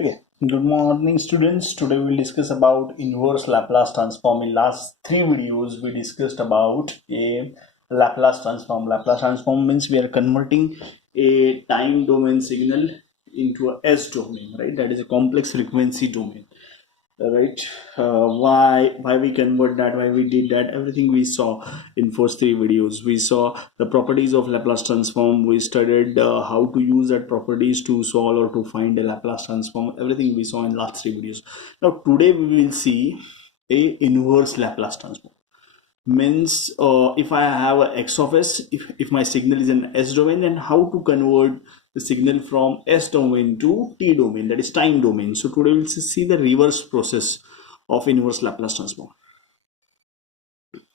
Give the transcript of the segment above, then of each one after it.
Okay, good morning students. Today we'll discuss about inverse Laplace transform. In last three videos we discussed about a Laplace transform. Laplace transform means we are converting a time domain signal into a S domain, right? That is a complex frequency domain, right? Why we convert that, why we did that, everything we saw in first three videos. We saw the properties of Laplace transform, we studied how to use that properties to solve or to find a Laplace transform. Everything we saw in last three videos. Now today we will see a inverse Laplace transform. Means if I have a x of s, if my signal is an S domain, and how to convert the signal from S domain to T domain, that is time domain. So today we'll see the reverse process of inverse Laplace transform.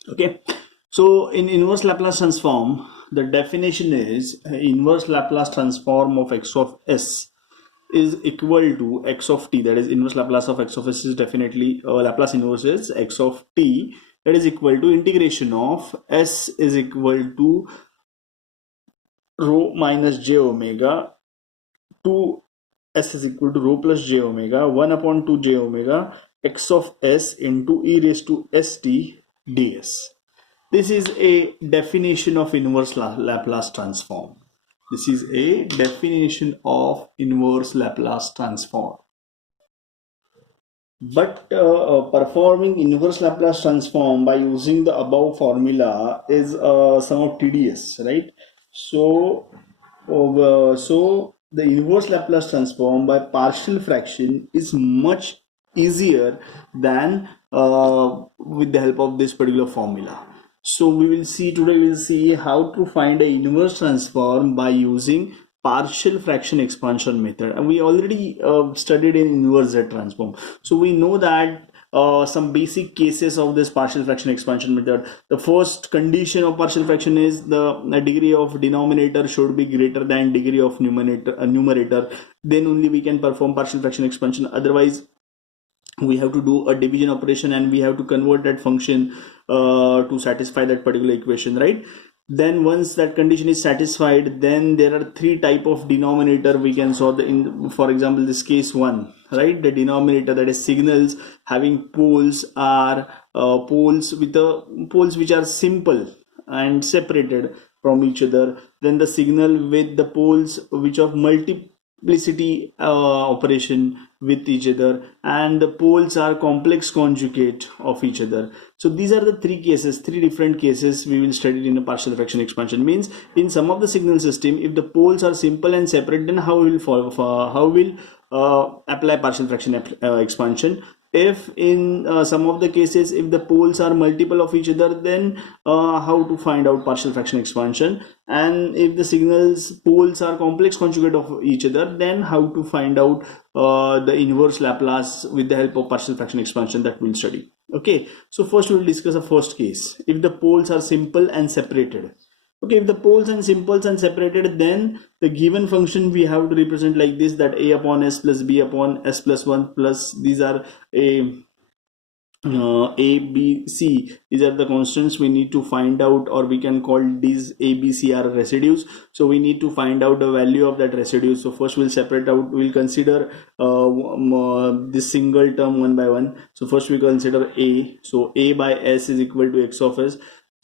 Okay, so in inverse Laplace transform, the definition is inverse Laplace transform of x of s is equal to x of t, that is inverse Laplace of x of s is definitely Laplace inverse is x of t, that is equal to integration of s is equal to rho minus j omega to s is equal to rho plus j omega 1 upon 2 j omega x of s into e raised to st ds. This is a definition of inverse Laplace transform. This is a definition of inverse Laplace transform. But performing inverse Laplace transform by using the above formula is somewhat tedious, right? So the inverse Laplace transform by partial fraction is much easier than with the help of this particular formula. So we will see today, we will see how to find an inverse transform by using partial fraction expansion method. And we already studied in inverse Z transform. So we know that some basic cases of this partial fraction expansion method. The first condition of partial fraction is the degree of denominator should be greater than degree of numerator. Then only we can perform partial fraction expansion. Otherwise, we have to do a division operation and we have to convert that function to satisfy that particular equation, right? Then once that condition is satisfied, then there are three type of denominator we can solve in, for example, this case one, right? The denominator, that is signals having poles, are poles with the poles which are simple and separated from each other. Then the signal with the poles which of multiplicity operation with each other, and the poles are complex conjugate of each other. So these are the three different cases we will study in a partial fraction expansion. Means in some of the signal system, if the poles are simple and separate, then how will apply partial fraction expansion. If in some of the cases, if the poles are multiple of each other, then how to find out partial fraction expansion. And if the signals poles are complex conjugate of each other, then how to find out the inverse Laplace with the help of partial fraction expansion, that we'll study. Okay, so first we will discuss the first case. If the poles are simple and separated. Okay, if the poles and simples and separated, then the given function we have to represent like this, that a upon s plus b upon s plus 1 plus these are a b c, these are the constants we need to find out, or we can call these a b c are residues. So we need to find out the value of that residue. So first we'll separate out, we'll consider this single term one by one. So first we consider a. So a by s is equal to x of s.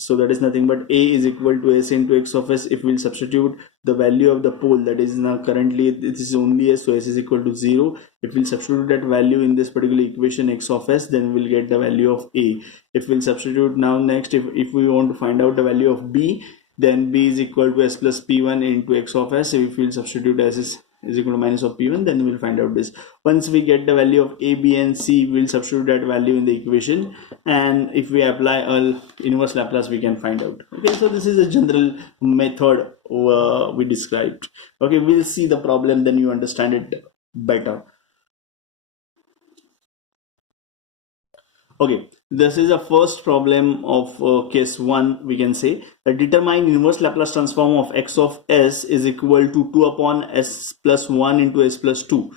So that is nothing but a is equal to s into x of s. If we'll substitute the value of the pole, that is now currently this is only s, so s is equal to 0. If we'll substitute that value in this particular equation x of s, then we'll get the value of a. If we'll substitute now next, if we want to find out the value of b, then b is equal to s plus p1 into x of s. If we'll substitute s is equal to minus of p1, then we'll find out this. Once we get the value of a, b and c, we'll substitute that value in the equation, and if we apply a inverse Laplace, we can find out. Okay, so this is a general method we described. Okay, we'll see the problem, then you understand it better. Okay, this is a first problem of case 1. We can say that determine inverse Laplace transform of x of s is equal to 2 upon s plus 1 into s plus 2.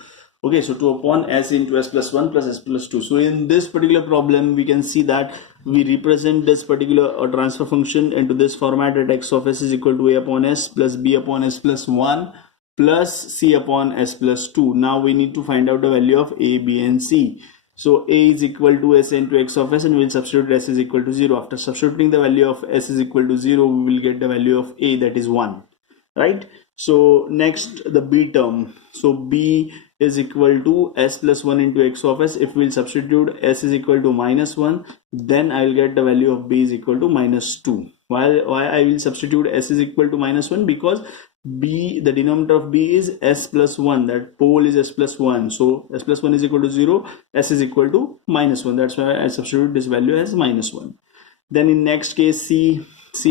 Okay, so 2 upon s into s plus 1 plus s plus 2. So in this particular problem, we can see that we represent this particular transfer function into this format, that x of s is equal to a upon s plus b upon s plus 1 plus c upon s plus 2. Now we need to find out the value of a, b and c. So a is equal to s into x of s, and we will substitute s is equal to 0. After substituting the value of s is equal to 0, we will get the value of a, that is 1, right? So next, the b term. So b is equal to s plus 1 into x of s. If we will substitute s is equal to minus 1, then I will get the value of b is equal to minus 2. Why I will substitute s is equal to minus 1? Because b, the denominator of b is s plus 1, that pole is s plus 1, so s plus 1 is equal to 0, s is equal to minus 1. That's why I substitute this value as minus 1. Then in next case, c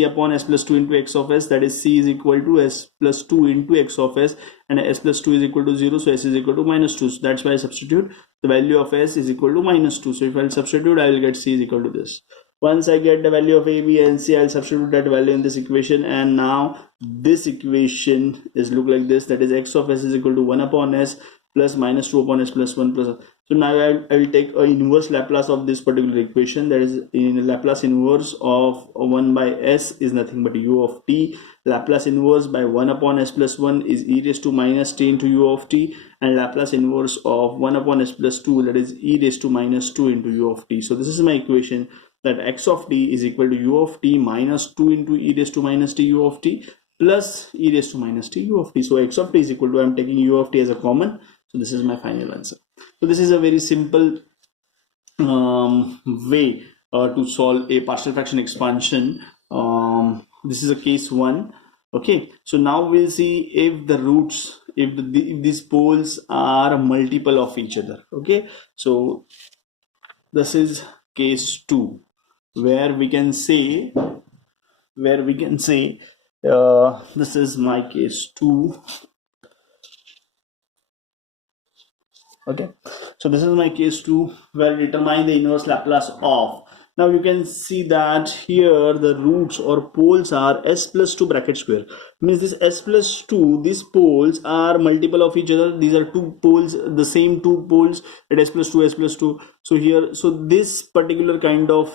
upon s plus 2 into x of s, that is c is equal to s plus 2 into x of s, and s plus 2 is equal to 0, so s is equal to minus 2. So that's why I substitute the value of s is equal to minus 2. So if I'll substitute, I will get c is equal to this. Once I get the value of a, b and c, I'll substitute that value in this equation, and now this equation is look like this, that is x of s is equal to 1 upon s plus minus 2 upon s plus 1 plus. So now I will take an inverse Laplace of this particular equation, that is in Laplace inverse of 1 by s is nothing but u of t. Laplace inverse by 1 upon s plus 1 is e raised to minus t into u of t, and Laplace inverse of 1 upon s plus 2, that is e raised to minus 2 into u of t. So this is my equation, that x of t is equal to u of t minus 2 into e raised to minus t u of t plus e raised to minus t u of t. So x of t is equal to, I'm taking u of t as a common, so this is my final answer. So this is a very simple way to solve a partial fraction expansion. This is a case 1. Okay, so now we'll see if the roots, if these poles are multiple of each other. Okay, so this is case 2, where we can say this is my case 2. Okay, so this is my case 2, where determine the inverse Laplace of. Now you can see that here the roots or poles are s plus 2 bracket square. Means this s plus 2, these poles are multiple of each other. These are two poles, the same two poles at s plus 2, s plus 2. So here, so this particular kind of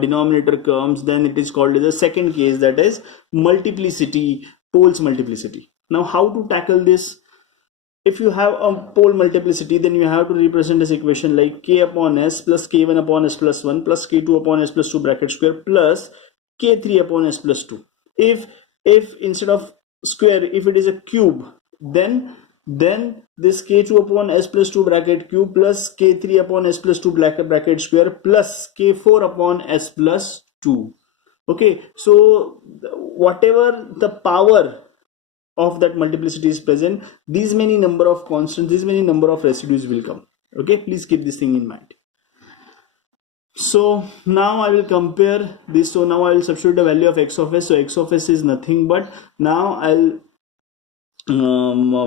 denominator comes, then it is called as a second case, that is multiplicity, poles multiplicity. Now how to tackle this? If you have a pole multiplicity, then you have to represent this equation like k upon s plus k1 upon s plus 1 plus k2 upon s plus 2 bracket square plus k3 upon s plus 2. If instead of square, if it is a cube, then this k2 upon s plus 2 bracket cube plus k3 upon s plus 2 bracket square plus k4 upon s plus 2. Okay, so whatever the power of that multiplicity is present, these many number of constants, these many number of residues will come. Okay, please keep this thing in mind. So now I will compare this. So now I will substitute the value of x of s. So x of s is nothing but, now I'll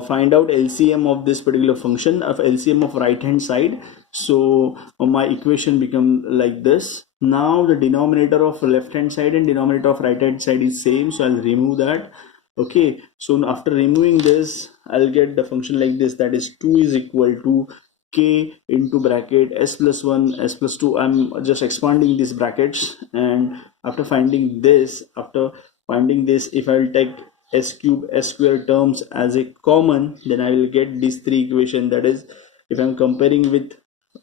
find out LCM of this particular function, of LCM of right hand side. So my equation become like this. Now the denominator of left hand side and denominator of right hand side is same, so I'll remove that. Okay, so after removing this, I'll get the function like this, that is 2 is equal to k into bracket s plus 1 s plus 2. I'm just expanding these brackets, and after finding this, if I will take s cube s square terms as a common, then I will get these three equations. That is, if I'm comparing with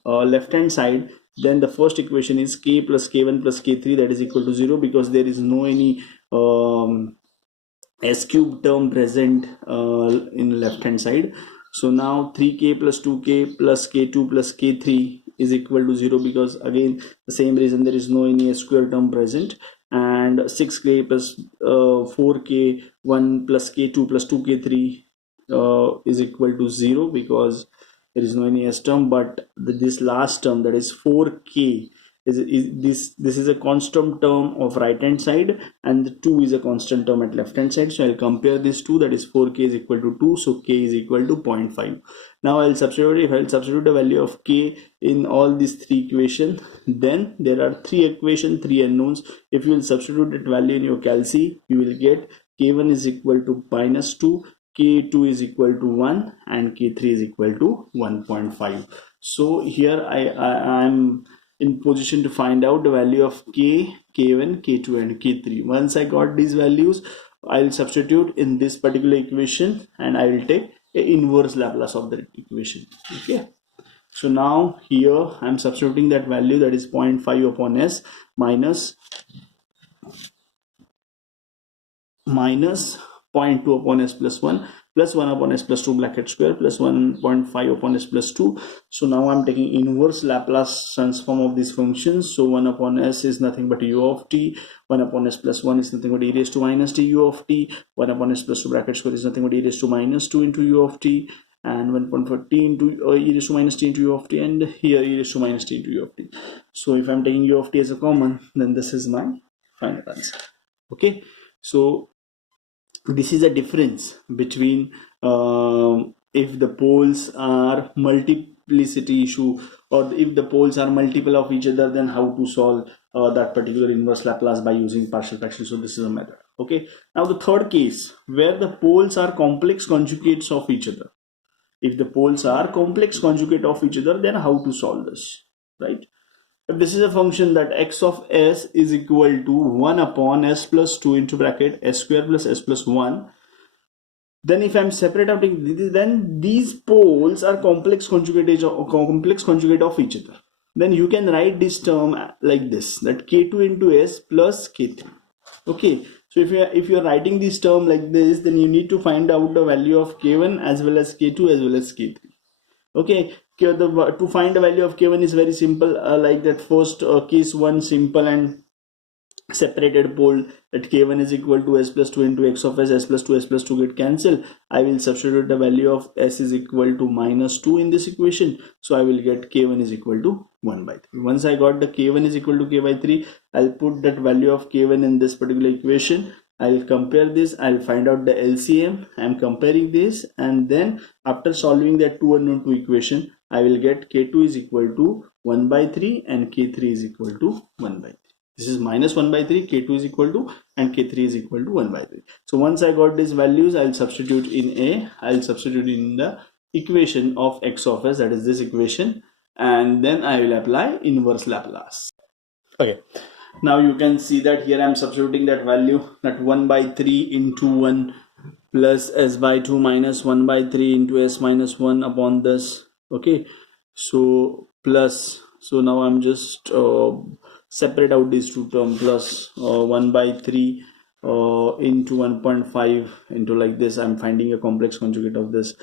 left hand side, then the first equation is k plus k1 plus k3, that is equal to 0, because there is no any s cube term present in left hand side. So now 3k plus 2k plus k2 plus k3 is equal to 0, because again the same reason, there is no any s square term present. And 6k plus 4k 1 plus k2 plus 2k3 is equal to 0, because there is no any s term. But this last term, that is 4k, this is a constant term of right hand side, and the 2 is a constant term at left hand side. So I'll compare these two, that is 4k is equal to 2, so k is equal to 0.5. Now I'll substitute, if I'll substitute the value of k in all these three equations, then there are three equations, three unknowns. If you will substitute that value in your calci, you will get k1 is equal to -2, k2 is equal to 1, and k3 is equal to 1.5. So here I'm in position to find out the value of k, k1, k2 and k3. Once I got these values, I'll substitute in this particular equation and I will take a inverse Laplace of that equation. Okay, so now here I'm substituting that value, that is 0.5 upon s minus 0.2 upon s plus 1 plus 1 upon s plus 2 bracket square plus 1.5 upon s plus 2. So now I'm taking inverse Laplace transform of these functions. So 1 upon s is nothing but u of t, 1 upon s plus 1 is nothing but e raised to minus t u of t, 1 upon s plus 2 bracket square is nothing but e raised to minus 2 into u of t, and 1.4t into e raised to minus t into u of t, and here e raised to minus t into u of t. So if I'm taking u of t as a common, then this is my final answer. Okay, so this is a difference between if the poles are multiplicity issue, or if the poles are multiple of each other, then how to solve that particular inverse Laplace by using partial fraction. So this is a method. Okay, now the third case where the poles are complex conjugates of each other. If the poles are complex conjugate of each other, then how to solve this, right? If this is a function that x of s is equal to 1 upon s plus 2 into bracket s square plus s plus 1, then if I'm separating this, then these poles are complex conjugate of each other. Then you can write this term like this, that k2 into s plus k3. Okay, so if you're writing this term like this, then you need to find out the value of k1 as well as k2 as well as k3. Okay, to find the value of k1 is very simple, like that first case 1 simple and separated pole, that k1 is equal to s plus 2 into x of s plus 2 s plus 2 get cancelled. I will substitute the value of s is equal to minus 2 in this equation, so I will get k1 is equal to 1 by 3. Once I got the k1 is equal to k by 3, I'll put that value of k1 in this particular equation. I'll compare this, I'll find out the LCM, I'm comparing this, and then after solving that 2 unknown 2 equation, I will get k2 is equal to 1 by 3 and k3 is equal to 1 by 3. This is minus 1 by 3, k2 is equal to, and k3 is equal to 1 by 3. So once I got these values, I'll substitute in the equation of x of s, that is this equation, and then I will apply inverse Laplace. Okay, now you can see that here I am substituting that value, that 1 by 3 into 1 plus s by 2 minus 1 by 3 into s minus 1 upon this. Okay, so plus, so now I'm just separate out these two terms, plus 1 by 3 into 1.5 into like this. I'm finding a complex conjugate of this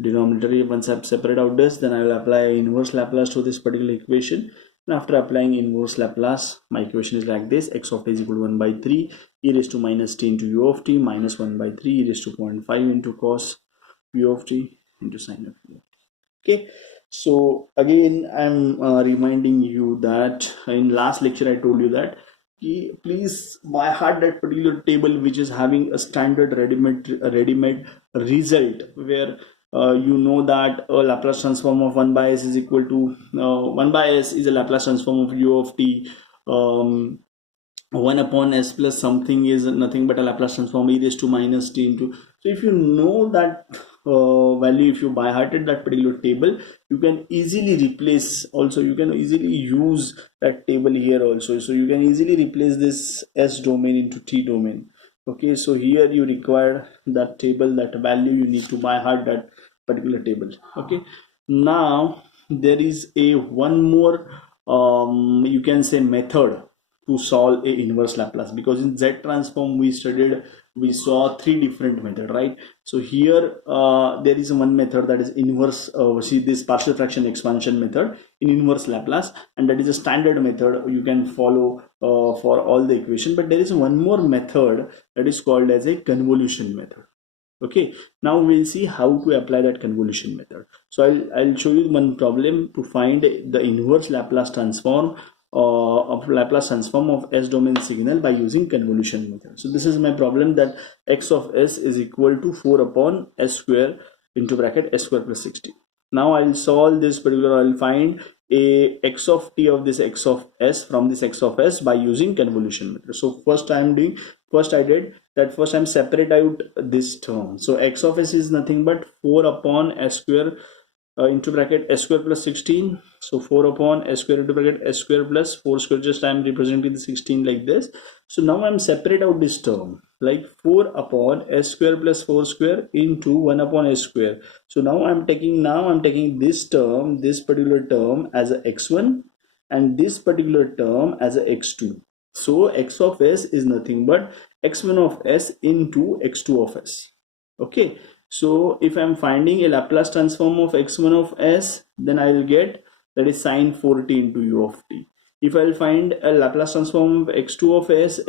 denominator. Once I've separate out this, then I will apply inverse Laplace to this particular equation. And after applying inverse Laplace, my equation is like this: x of t is equal to 1 by 3 e raised to minus t into u of t minus 1 by 3 e raised to 0.5 into cos u of t into sine of u. Okay, so again I'm reminding you that in last lecture I told you that please by heart that particular table which is having a standard ready-made result, where you know that a Laplace transform of 1 by s is equal to 1 by s is a Laplace transform of u of t. 1 upon s plus something is nothing but a Laplace transform e raised to minus t into. So if you know that value, if you by hearted that particular table, you can easily replace. Also you can easily use that table here also, so you can easily replace this s domain into t domain. Okay, so here you require that table, that value, you need to by heart that particular table. Okay, now there is a one more you can say method to solve a inverse Laplace, because in Z transform we saw 3 different methods, right? So here there is one method, that is inverse, see this partial fraction expansion method in inverse Laplace, and that is a standard method you can follow for all the equation. But there is one more method that is called as a convolution method. Okay, now we'll see how to apply that convolution method. So I'll show you one problem to find the inverse Laplace transform of Laplace transform of S domain signal by using convolution method. So this is my problem, that x of s is equal to 4 upon s square into bracket s square plus 60. Now I'll solve this particular, I'll find a x of t of this x of s from this x of s by using convolution method. So first I'm separate out this term. So x of s is nothing but 4 upon s square into bracket s square plus 16. So 4 upon s square into bracket s square plus 4 square, just I am representing the 16 like this. So now I am separate out this term, like 4 upon s square plus 4 square into 1 upon s square. So now I'm taking this term, this particular term as a x1, and this particular term as a x2. So x of s is nothing but x1 of s into x2 of s. Okay, so if I'm finding a Laplace transform of x1 of s, then I will get, that is sine 4t into u of t. If I'll find a Laplace transform of x2 of s,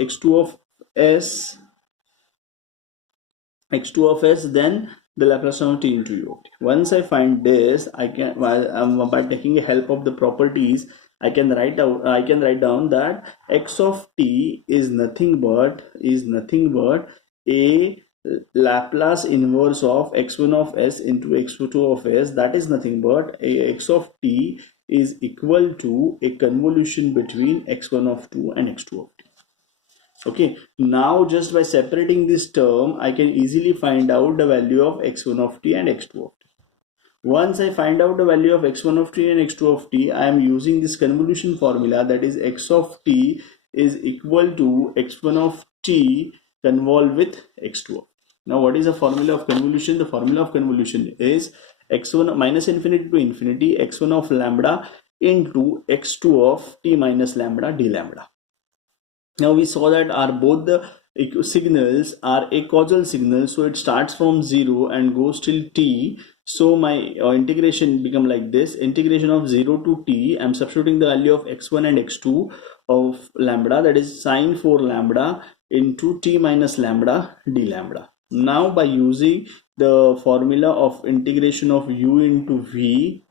then the Laplace transform of t into u of t. Once I find this, I can, by taking help of the properties, I can write down that x of t is nothing but a Laplace inverse of x1 of s into x2 of s. That is nothing but a x of t is equal to a convolution between x1 of 2 and x2 of t. Okay, now just by separating this term, I can easily find out the value of x1 of t and x2 of t. Once I find out the value of x1 of t and x2 of t, I am using this convolution formula, that is x of t is equal to x1 of t convolved with x2 of t. Now what is the formula of convolution? The formula of convolution is x1 minus infinity to infinity x1 of lambda into x2 of t minus lambda d lambda. Now we saw that our both the signals are a causal signal, so it starts from 0 and goes till t. So my integration become like this, integration of 0 to t. I'm substituting the value of x1 and x2 of lambda, that is sine 4 lambda into t minus lambda d lambda. Now by using the formula of integration of u into v,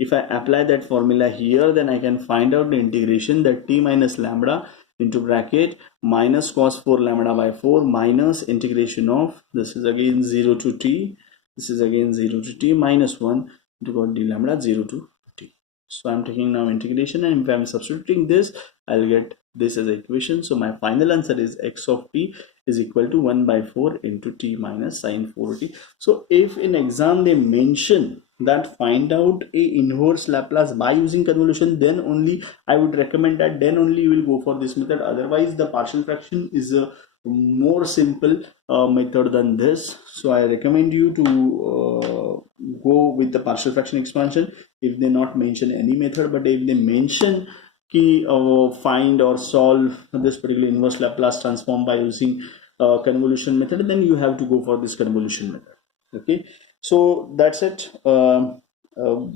if I apply that formula here, then I can find out the integration, that t minus lambda into bracket minus cos 4 lambda by 4 minus integration of, this is again 0 to t, this is again 0 to t, minus 1 into cos d lambda 0 to t. So I'm taking now integration, and if I'm substituting this, I'll get this as equation. So my final answer is x of t is equal to 1 by 4 into t minus sine 4t. So if in exam they mention that find out a inverse Laplace by using convolution, then only I would recommend that, then only you will go for this method. Otherwise the partial fraction is a more simple method than this. So I recommend you to go with the partial fraction expansion if they not mention any method. But if they mention key find or solve this particular inverse Laplace transform by using convolution method, then you have to go for this convolution method. Okay, so that's it.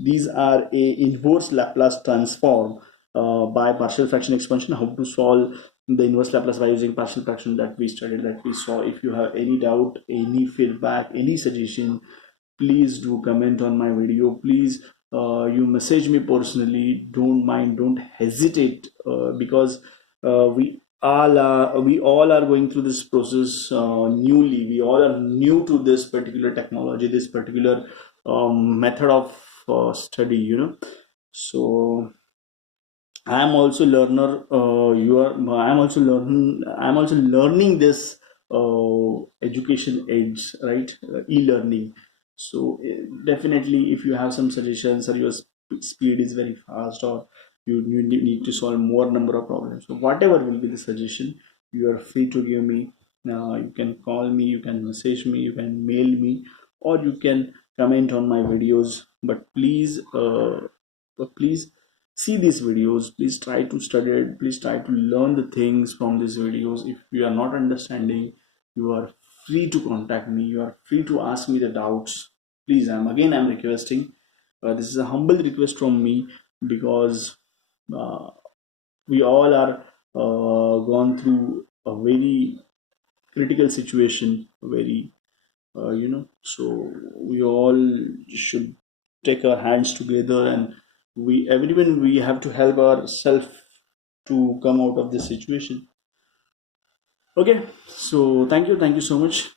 These are a inverse Laplace transform by partial fraction expansion. How to solve the inverse Laplace by using partial fraction, that we studied, that we saw. If you have any doubt, any feedback, any suggestion, please do comment on my video. Please you message me personally, don't mind, don't hesitate, because we all are going through this process newly. We all are new to this particular technology, this particular method of study, you know. So I am also learner. I am also learning this education aids, right? E-learning. So definitely, if you have some suggestions, or your speed is very fast, or you need to solve more number of problems, so whatever will be the suggestion, you are free to give me. You can call me, you can message me, you can mail me, or you can comment on my videos. But please see these videos, please try to study it, please try to learn the things from these videos. If you are not understanding, you are free to contact me, you are free to ask me the doubts. Please, I'm requesting, this is a humble request from me, because uh, we all are gone through a very critical situation, very so we all should take our hands together, and we have to help ourselves to come out of this situation. Okay, so thank you so much.